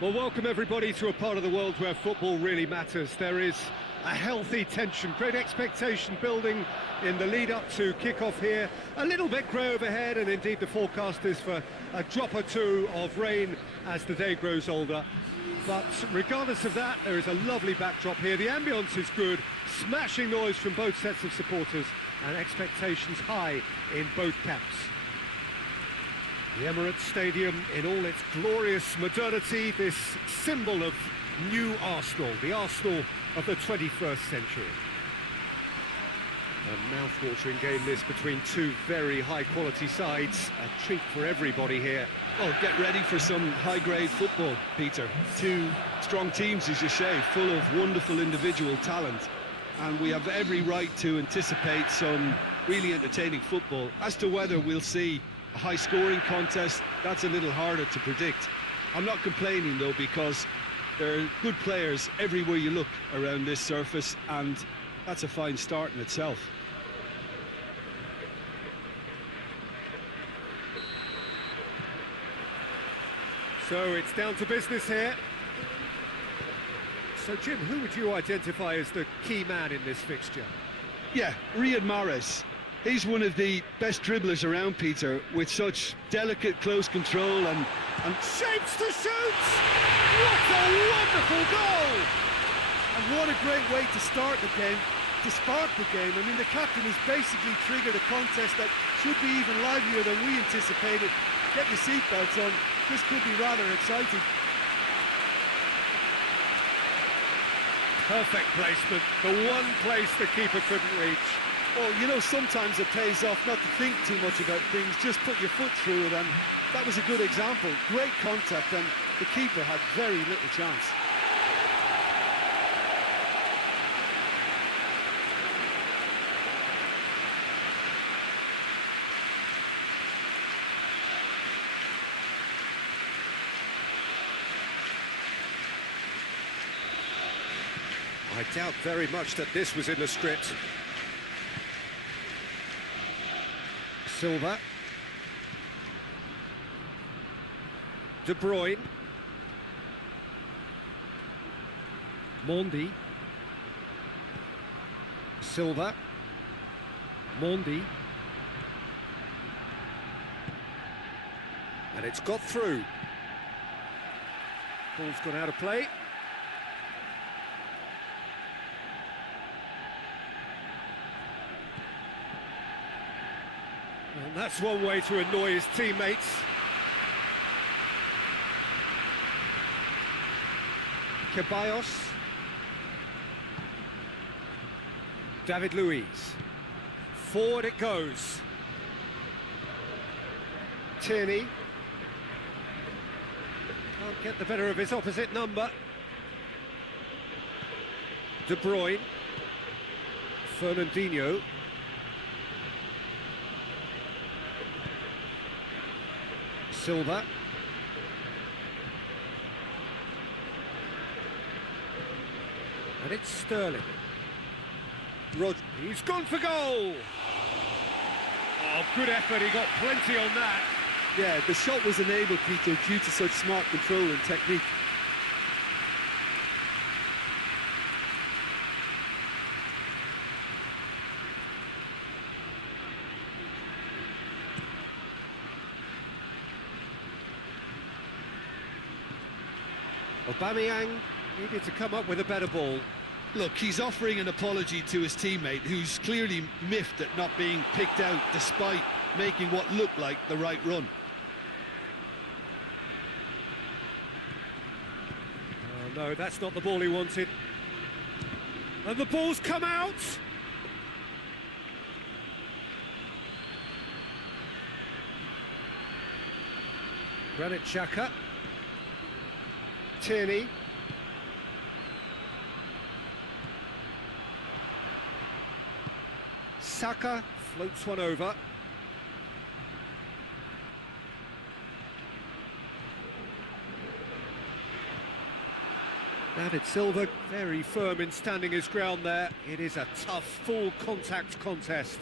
Well, welcome everybody to a part of the world where football really matters. There is a healthy tension, great expectation building in the lead up to kick-off here. A little bit grey overhead, and indeed the forecast is for a drop or two of rain as the day grows older. But regardless of that, there is a lovely backdrop here. The ambience is good, smashing noise from both sets of supporters, and expectations high in both camps. The Emirates Stadium in all its glorious modernity, this symbol of new Arsenal, the Arsenal of the 21st century. A mouth-watering game this between two very high-quality sides, a treat for everybody here. Oh, get ready for some high-grade football, Peter. Two strong teams, as you say, full of wonderful individual talent. And we have every right to anticipate some really entertaining football. As to whether we'll see a high-scoring contest, that's a little harder to predict. I'm not complaining, though, because there are good players everywhere you look around this surface, and that's a fine start in itself. So it's down to business here. So, Jim, who would you identify as the key man in this fixture? Yeah, Riyad Mahrez. He's one of the best dribblers around, Peter, with such delicate, close control and shapes to shoot! What a wonderful goal! And what a great way to start the game, to spark the game. I mean, the captain has basically triggered a contest that should be even livelier than we anticipated. Get your seatbelts on, this could be rather exciting. Perfect placement, the one place the keeper couldn't reach. Well, you know, sometimes it pays off not to think too much about things, just put your foot through it, and that was a good example. Great contact, and the keeper had very little chance. I doubt very much that this was in the script. Silva. De Bruyne. Mondi. Silva. Mondi. And it's got through. Ball's gone out of play. And that's one way to annoy his teammates. Ceballos. David Luiz. Forward it goes. Tierney. Can't get the better of his opposite number. De Bruyne. Fernandinho. Silva. And it's Sterling. He's gone for goal! Oh, good effort, he got plenty on that. Yeah, the shot was enabled, Peter, due to such smart control and technique. Aubameyang needed to come up with a better ball. Look, he's offering an apology to his teammate, who's clearly miffed at not being picked out despite making what looked like the right run. Oh no, that's not the ball he wanted. And the ball's come out! Granit Xhaka. Tierney. Saka floats one over. David Silva, very firm in standing his ground there. It is a tough, full contact contest.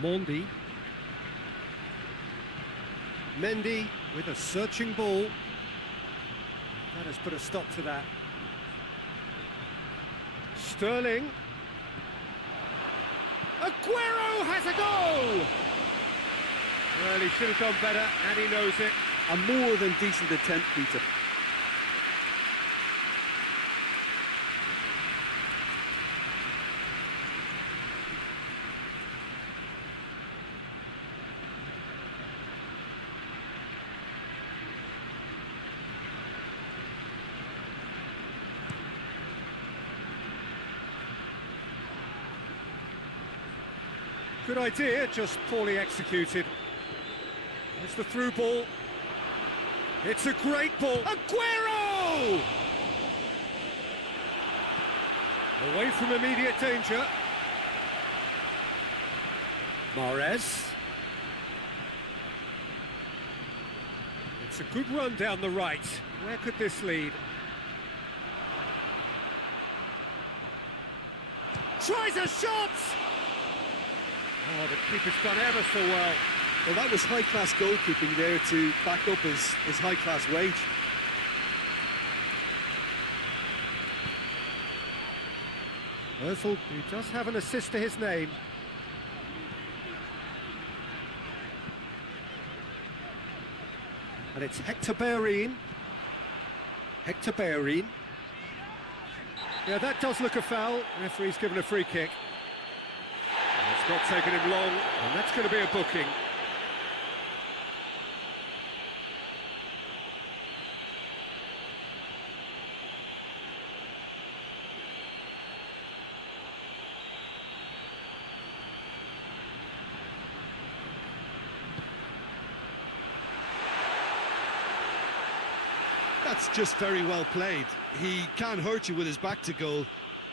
Mondi. Mendy with a searching ball. That has put a stop to that. Sterling. Aguero has a goal! Well, he should have done better, and he knows it. A more than decent attempt, Peter. Good idea, just poorly executed. It's the through ball. It's a great ball. Aguero! Away from immediate danger. Mahrez. It's a good run down the right. Where could this lead? Tries a shot! Oh, the keeper's done ever so well. Well, that was high-class goalkeeping there to back up his high-class wage. Ozil, he does have an assist to his name. And it's Hector Bellerin. Hector Bellerin. Yeah, that does look a foul. Referee's given a free kick. It's not taken him long, and that's going to be a booking. That's just very well played. He can't hurt you with his back to goal,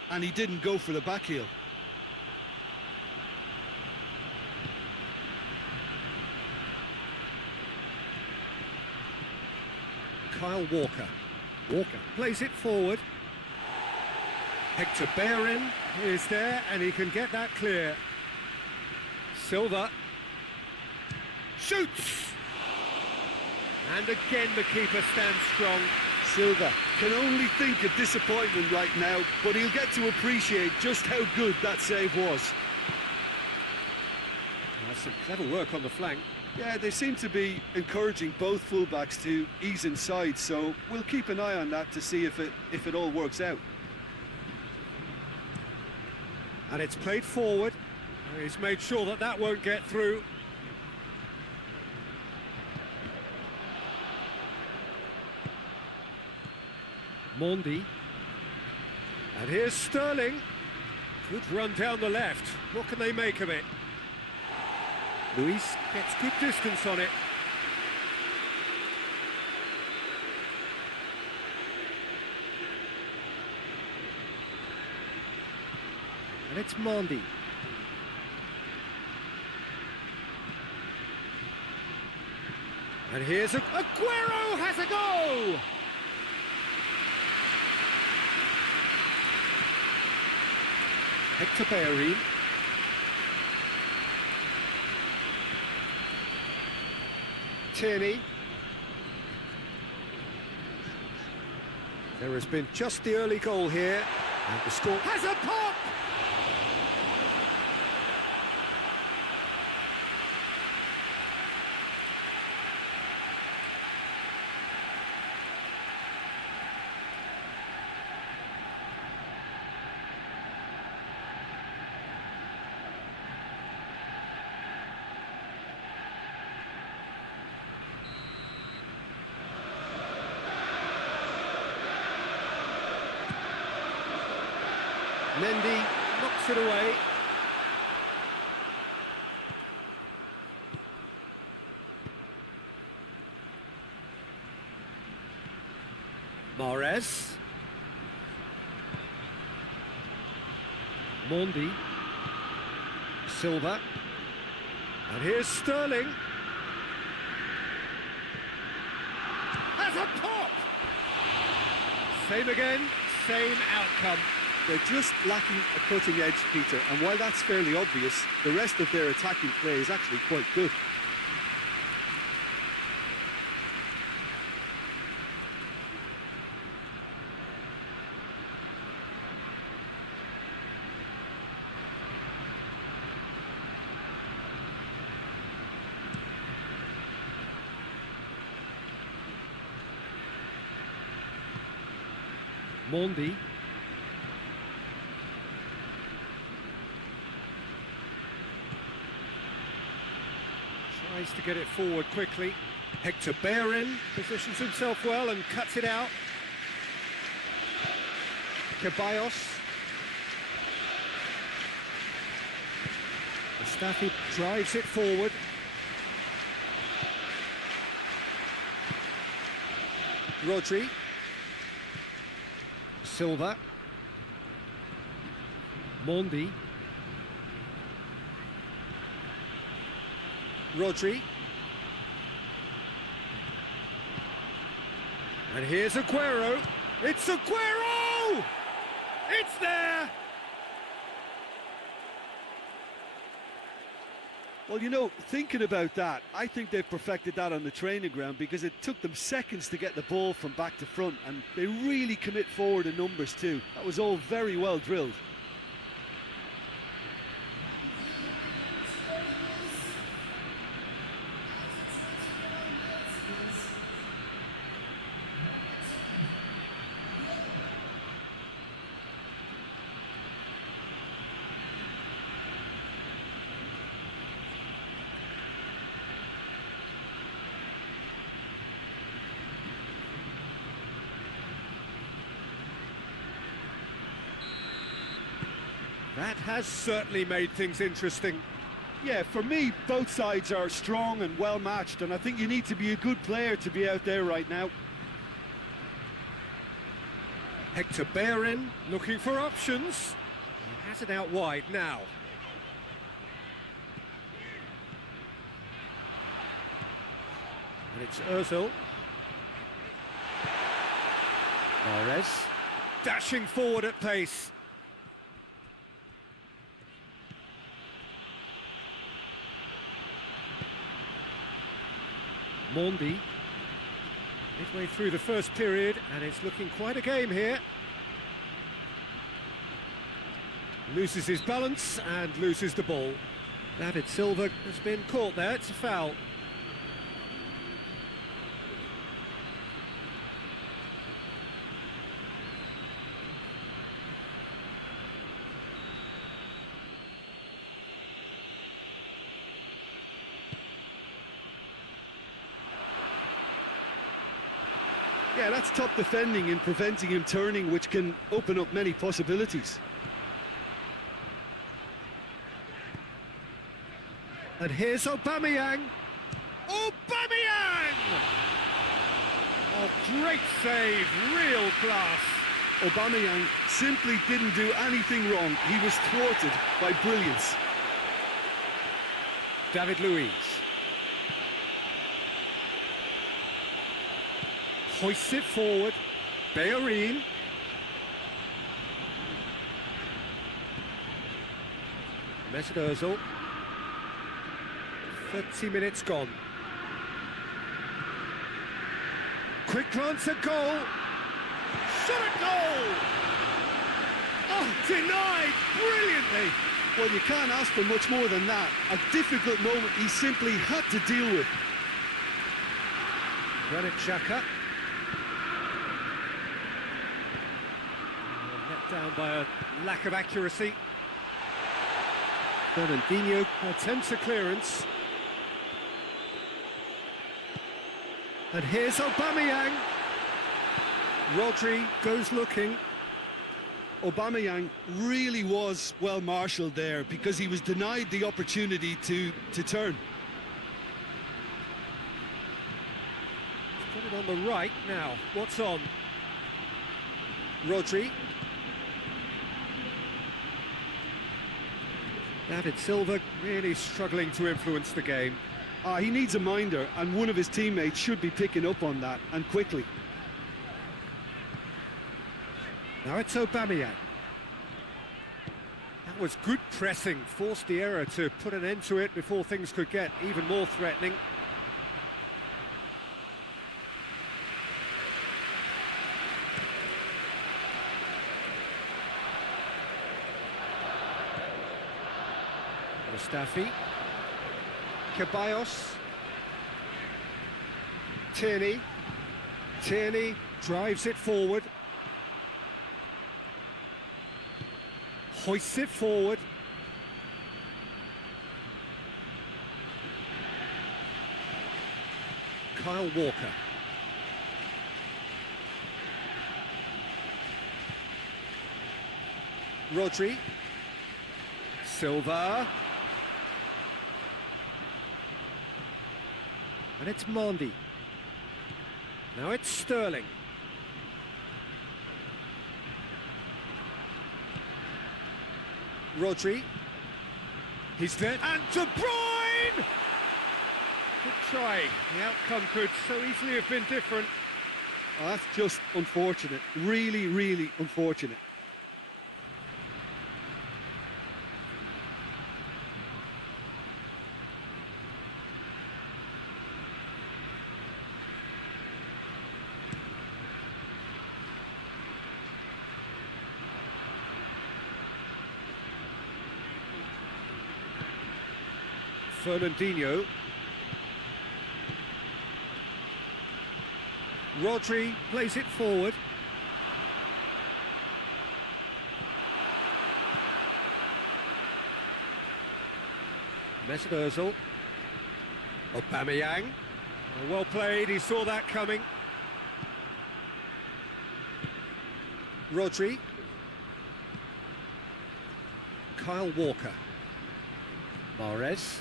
and he didn't go for the back heel. Kyle Walker. Walker plays it forward. Hector Bellerin is there, and he can get that clear. Silva shoots! And again the keeper stands strong. Silva can only think of disappointment right now, but he'll get to appreciate just how good that save was. That's some clever work on the flank. Yeah, they seem to be encouraging both fullbacks to ease inside, so we'll keep an eye on that to see if it all works out. And it's played forward. He's made sure that that won't get through. Mendy. And here's Sterling. Good run down the left. What can they make of it? Luis gets good distance on it. And it's Mendy. And here's Aguero has a goal! Hector Bellerin. Tierney. There has been just the early goal here, and the score has a pop! Mendy knocks it away. Mahrez. Mendy. Silva. And here's Sterling. Has a pop! Same again, same outcome. They're just lacking a cutting edge, Peter, and while that's fairly obvious, the rest of their attacking play is actually quite good. Mondi. Tries to get it forward quickly. Hector Bellerin positions himself well and cuts it out. Ceballos. Mustafi drives it forward. Rodri. Silva. Mondi. Rodri. And here's Aguero. It's Aguero! It's there! Well, you know, thinking about that, I think they've perfected that on the training ground because it took them seconds to get the ball from back to front, and they really commit forward in numbers too. That was all very well drilled. That has certainly made things interesting. Yeah, for me, both sides are strong and well matched, and I think you need to be a good player to be out there right now. Hector Bellerin looking for options. He has it out wide now. And it's Ozil. Mahrez dashing forward at pace. Mondi, midway through the first period, and it's looking quite a game here. Loses his balance and loses the ball. David Silva has been caught there, it's a foul. Yeah, that's top defending and preventing him turning, which can open up many possibilities. And here's Aubameyang. Aubameyang! Oh, great save, real class. Aubameyang simply didn't do anything wrong. He was thwarted by brilliance. David Luiz. Hoists it forward. Bellerin. Mesut Ozil. 30 minutes gone. Quick glance at goal. Shot at goal! Oh, denied brilliantly. Well, you can't ask for much more than that. A difficult moment he simply had to deal with. Granit Xhaka. Let down by a lack of accuracy. Fernandinho attempts a clearance. And here's Aubameyang. Rodri goes looking. Aubameyang really was well marshalled there because he was denied the opportunity to turn. Put it on the right now. What's on? Rodri. David Silva really struggling to influence the game. He needs a minder, and one of his teammates should be picking up on that, and quickly. Now it's Aubameyang. That was good pressing, forced the error to put an end to it before things could get even more threatening. Mustafi. Ceballos. Tierney drives it forward. Hoists it forward. Kyle Walker. Rodri. Silva. And it's Mondi. Now it's Sterling. Rodri. He's there. And De Bruyne! Good try. The outcome could so easily have been different. Oh, that's just unfortunate. Really, really unfortunate. Fernandinho. Rodri plays it forward. Mesut Ozil. Aubameyang. Well played, he saw that coming. Rodri. Kyle Walker. Mahrez.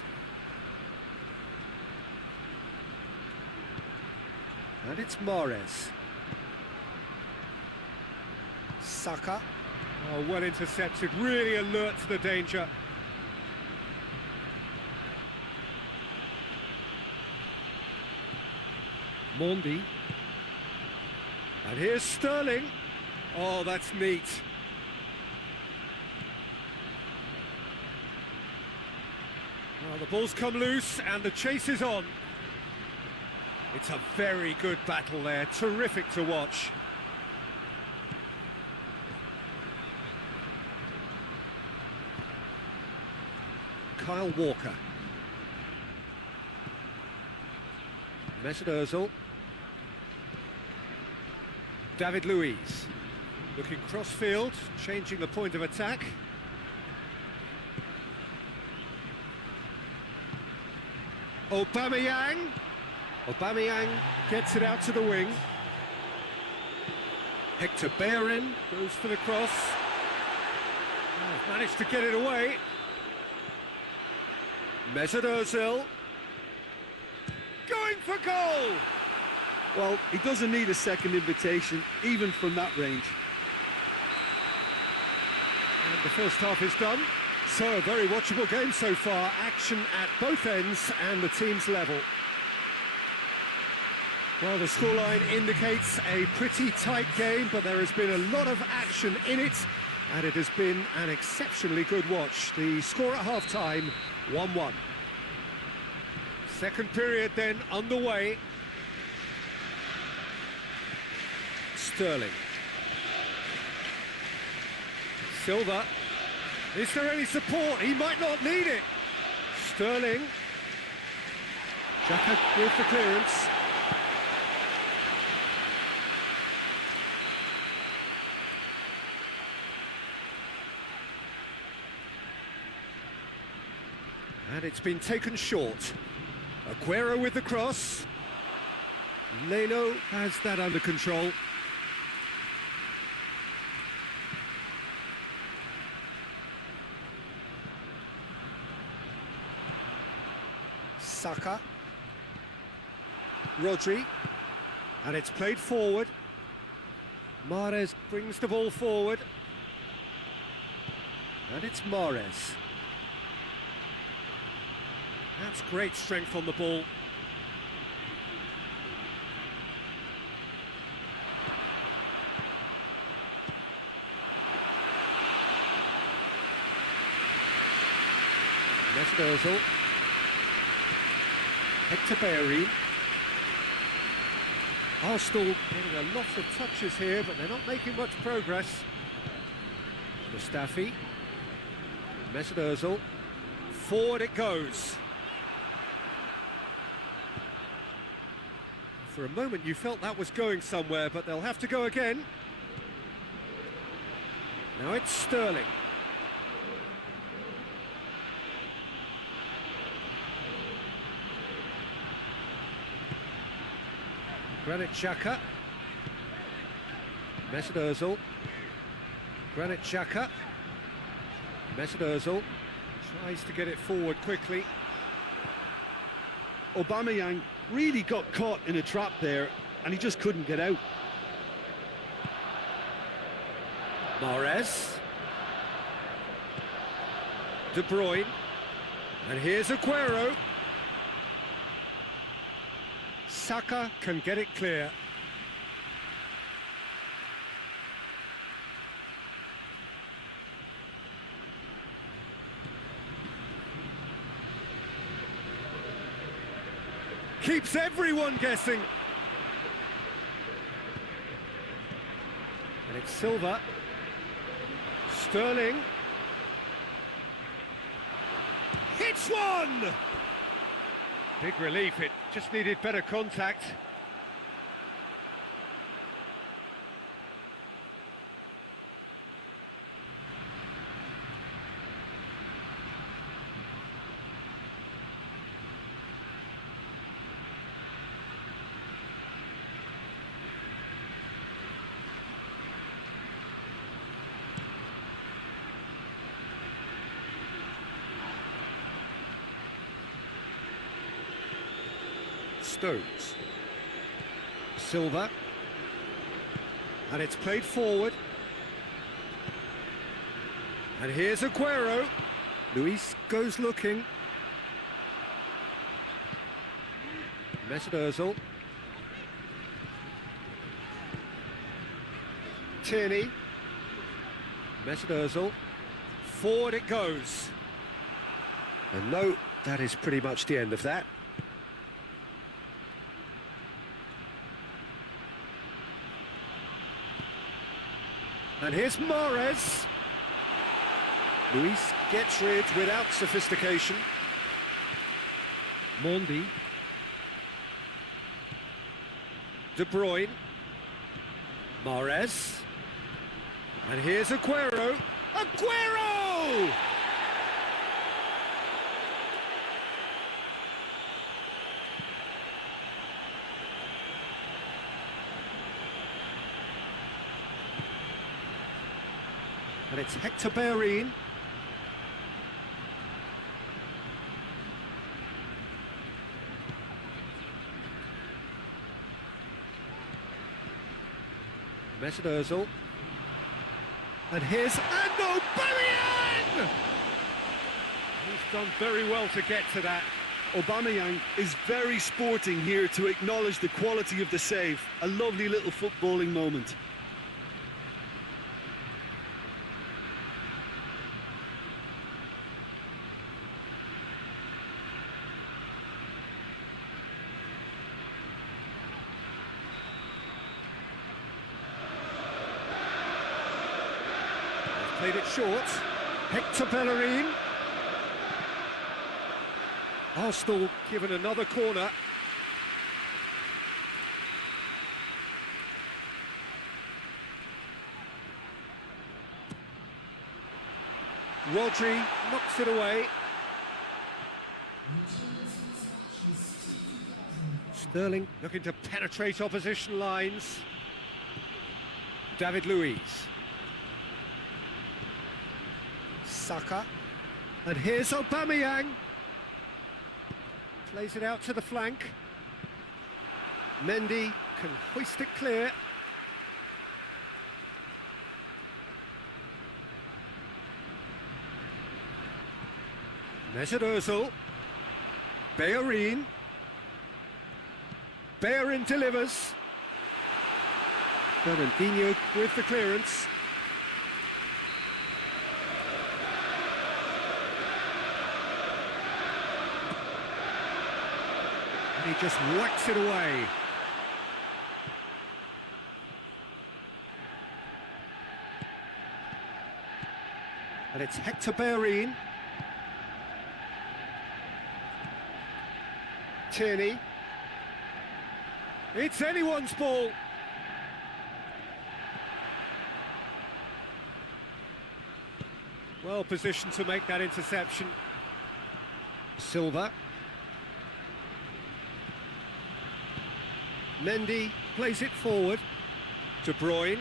And it's Mahrez. Saka. Oh, well intercepted, really alert to the danger. Mondi. And here's Sterling. Oh, that's neat. Well, the ball's come loose and the chase is on. It's a very good battle there, terrific to watch. Kyle Walker. Mesut Ozil. David Luiz. Looking cross-field, changing the point of attack. Aubameyang. Aubameyang gets it out to the wing. Hector Bellerin goes for the cross. Oh, managed to get it away. Mesut Ozil. Going for goal! Well, he doesn't need a second invitation, even from that range. And the first half is done. So, a very watchable game so far. Action at both ends and the team's level. Well, the scoreline indicates a pretty tight game, but there has been a lot of action in it, and it has been an exceptionally good watch. The score at half-time, 1-1. Second period then underway. Sterling. Silva. Is there any support? He might not need it. Sterling. Xhaka with the clearance. And it's been taken short. Aguero with the cross. Leno has that under control. Saka. Rodri. And it's played forward. Mahrez brings the ball forward. And it's Mahrez. That's great strength on the ball. Mesut Ozil. Hector Bellerin. Arsenal getting a lot of touches here, but they're not making much progress. Mustafi. Mesut Ozil. Forward it goes. For a moment you felt that was going somewhere, but they'll have to go again. Now it's Sterling. Granit Xhaka. Mesut Ozil. Granit Xhaka. Mesut Ozil tries to get it forward quickly. Aubameyang really got caught in a trap there, and he just couldn't get out. Mahrez. De Bruyne. And here's Aguero. Saka can get it clear. Keeps everyone guessing. And it's Silva. Sterling. Hits one! Big relief, it just needed better contact. Stones. Silva. And it's played forward. And here's Aguero. Luis goes looking. Mesut Ozil. Tierney. Mesut Ozil. Forward it goes. And no, that is pretty much the end of that. And here's Mahrez. Luis gets rid without sophistication. Mondi. De Bruyne. Mahrez. And here's Aguero. Aguero! And it's Hector Bellerin. Mesut Ozil. And here's Aubameyang! He's done very well to get to that. Aubameyang is very sporting here to acknowledge the quality of the save. A lovely little footballing moment. Played it short. Hector Bellerin. Arsenal given another corner. Rodri knocks it away. Sterling looking to penetrate opposition lines. David Luiz. Saka. And here's Aubameyang. Plays it out to the flank. Mendy can hoist it clear. Mesut Ozil. Bellerin. Bellerin delivers. Fernandinho with the clearance. And he just whacks it away. And it's Hector Bellerin. Tierney. It's anyone's ball. Well positioned to make that interception. Silva. Mendy plays it forward. De Bruyne.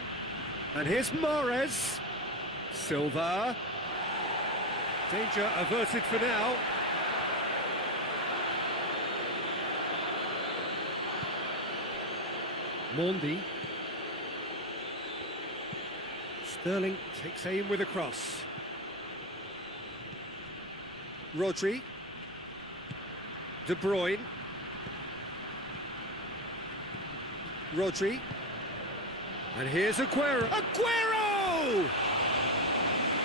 And here's Mahrez. Silva. Danger averted for now. Mendy. Sterling takes aim with a cross. Rodri. De Bruyne. Rodri. And here's Aguero. Aguero!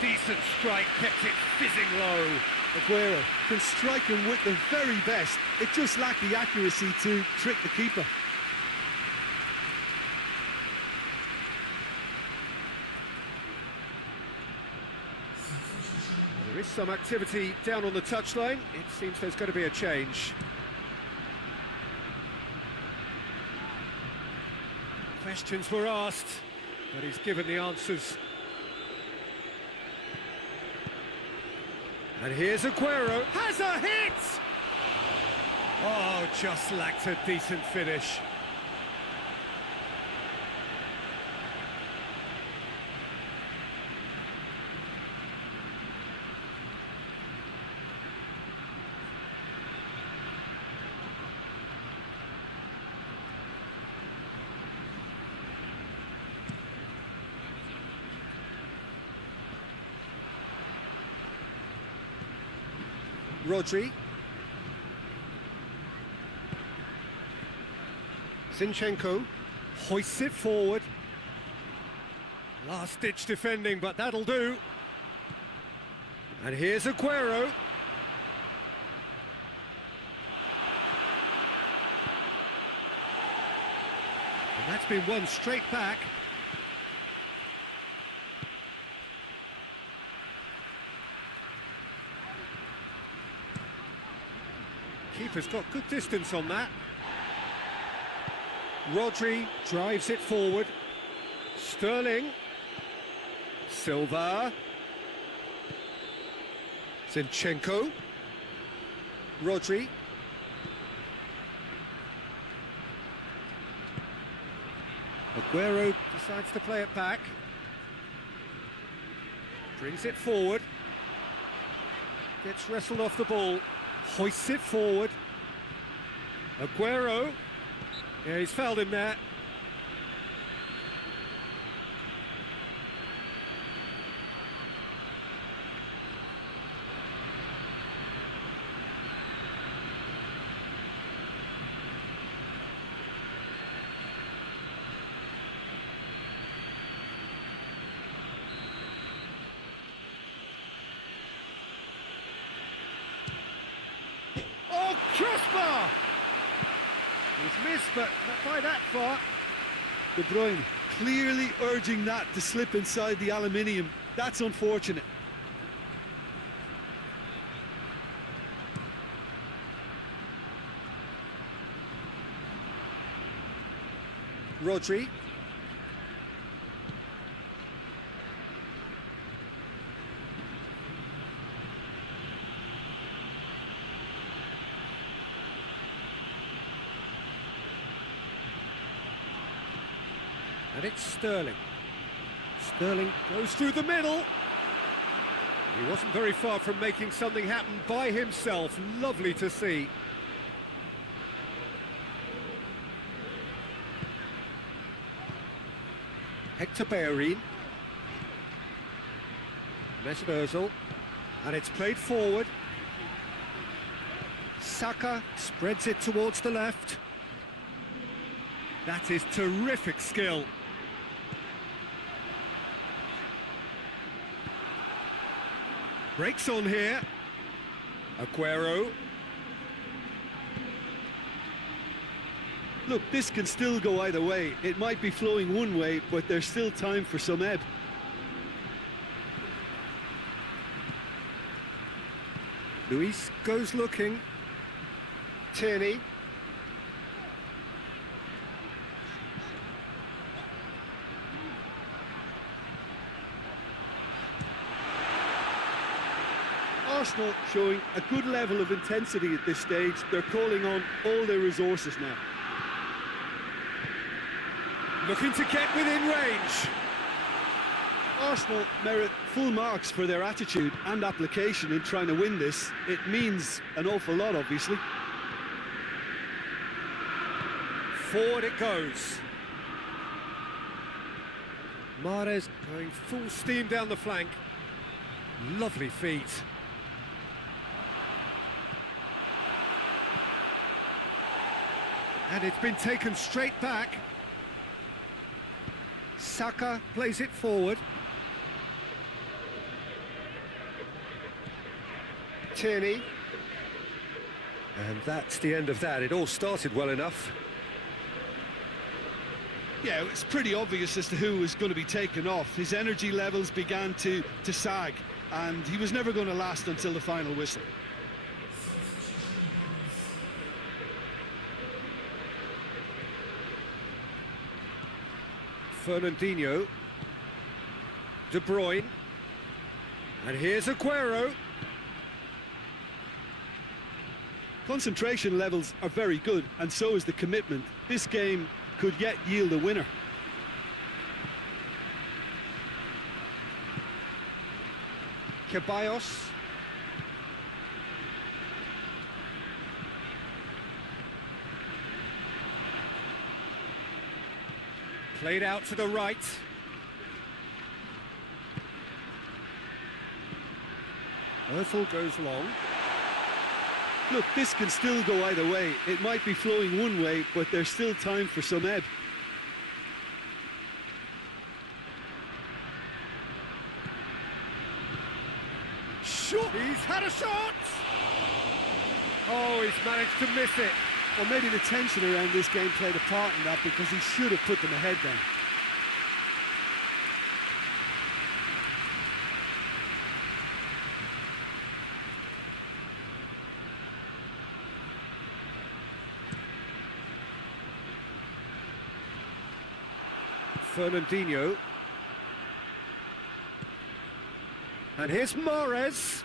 Decent strike, kept it fizzing low. Aguero can strike him with the very best. It just lacked the accuracy to trick the keeper. There is some activity down on the touchline. It seems there's going to be a change. Questions were asked, but he's given the answers. And here's Aguero. Has a hit! Oh, just lacked a decent finish. Rodri. Zinchenko hoists it forward. Last-ditch defending, but that'll do. And here's Aguero. And that's been won straight back. Keeper's got good distance on that. Rodri drives it forward. Sterling. Silva. Zinchenko. Rodri. Aguero decides to play it back. Brings it forward. Gets wrestled off the ball. Hoists it forward. Aguero. Yeah, he's fouled him there. Crossbar! He's missed, but not by that far. De Bruyne clearly urging that to slip inside the aluminium. That's unfortunate. Rodri. And it's Sterling. Sterling goes through the middle. He wasn't very far from making something happen by himself. Lovely to see. Hector Bellerin. Mesut Ozil. And it's played forward. Saka spreads it towards the left. That is terrific skill. Breaks on here. Aguero. Look, this can still go either way. It might be flowing one way, but there's still time for some ebb. Luis goes looking. Tierney. Arsenal showing a good level of intensity at this stage. They're calling on all their resources now. Looking to get within range. Arsenal merit full marks for their attitude and application in trying to win this. It means an awful lot, obviously. Forward it goes. Mahrez going full steam down the flank. Lovely feet. And it's been taken straight back. Saka plays it forward. Tierney. And that's the end of that. It all started well enough. Yeah, it's pretty obvious as to who was going to be taken off. His energy levels began to sag, and he was never going to last until the final whistle. Fernandinho. De Bruyne. And here's Aguero. Concentration levels are very good, and so is the commitment. This game could yet yield a winner. Ceballos. Played out to the right. Ozil goes long. Look, this can still go either way. It might be flowing one way, but there's still time for some ebb. Shot! He's had a shot! Oh, he's managed to miss it. Well, maybe the tension around this game played a part in that, because he should have put them ahead then. Fernandinho. And here's Mahrez.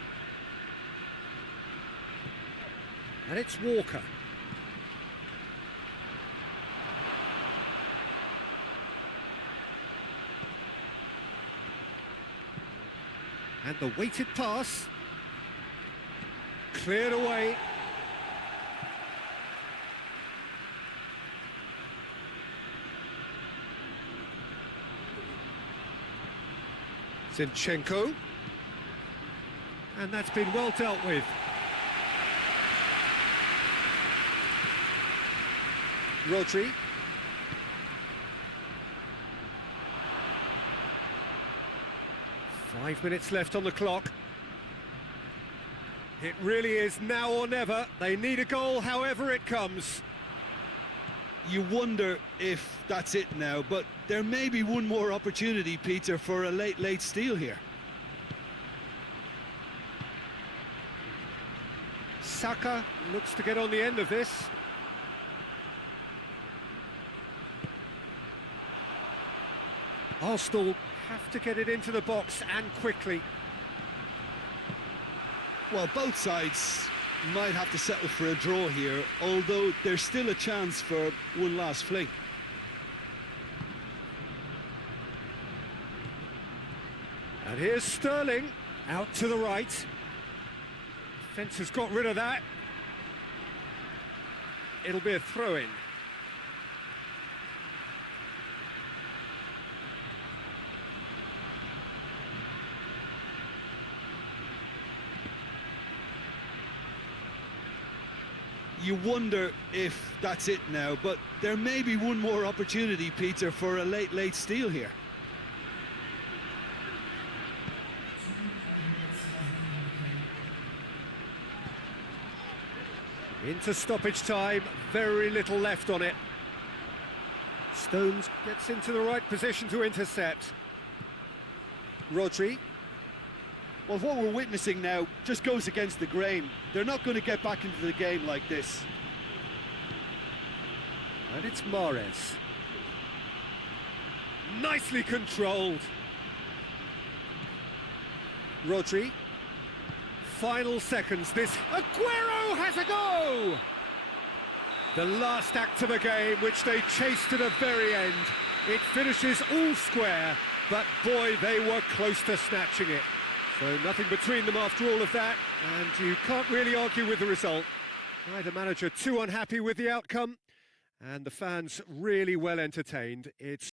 And it's Walker. And the weighted pass. Cleared away. Zinchenko. And that's been well dealt with. Rodri. Five minutes left on the clock. It really is now or never. They need a goal however it comes. You wonder if that's it now, but there may be one more opportunity, Peter, for a late steal here. Saka looks to get on the end of this. Arsenal have to get it into the box and quickly. Well, both sides might have to settle for a draw here, although there's still a chance for one last fling. And here's Sterling, out to the right. Fence has got rid of that. It'll be a throw-in. You wonder if that's it now, but there may be one more opportunity, Peter, for a late steal here. Into stoppage time, very little left on it. Stones gets into the right position to intercept. Rodri. Well, what we're witnessing now just goes against the grain. They're not going to get back into the game like this. And it's Mahrez. Nicely controlled. Rodri. Final seconds. This Aguero has a go! The last act of a game which they chased to the very end. It finishes all square, but boy, they were close to snatching it. So nothing between them after all of that, and you can't really argue with the result. Neither manager too unhappy with the outcome, and the fans really well entertained. It's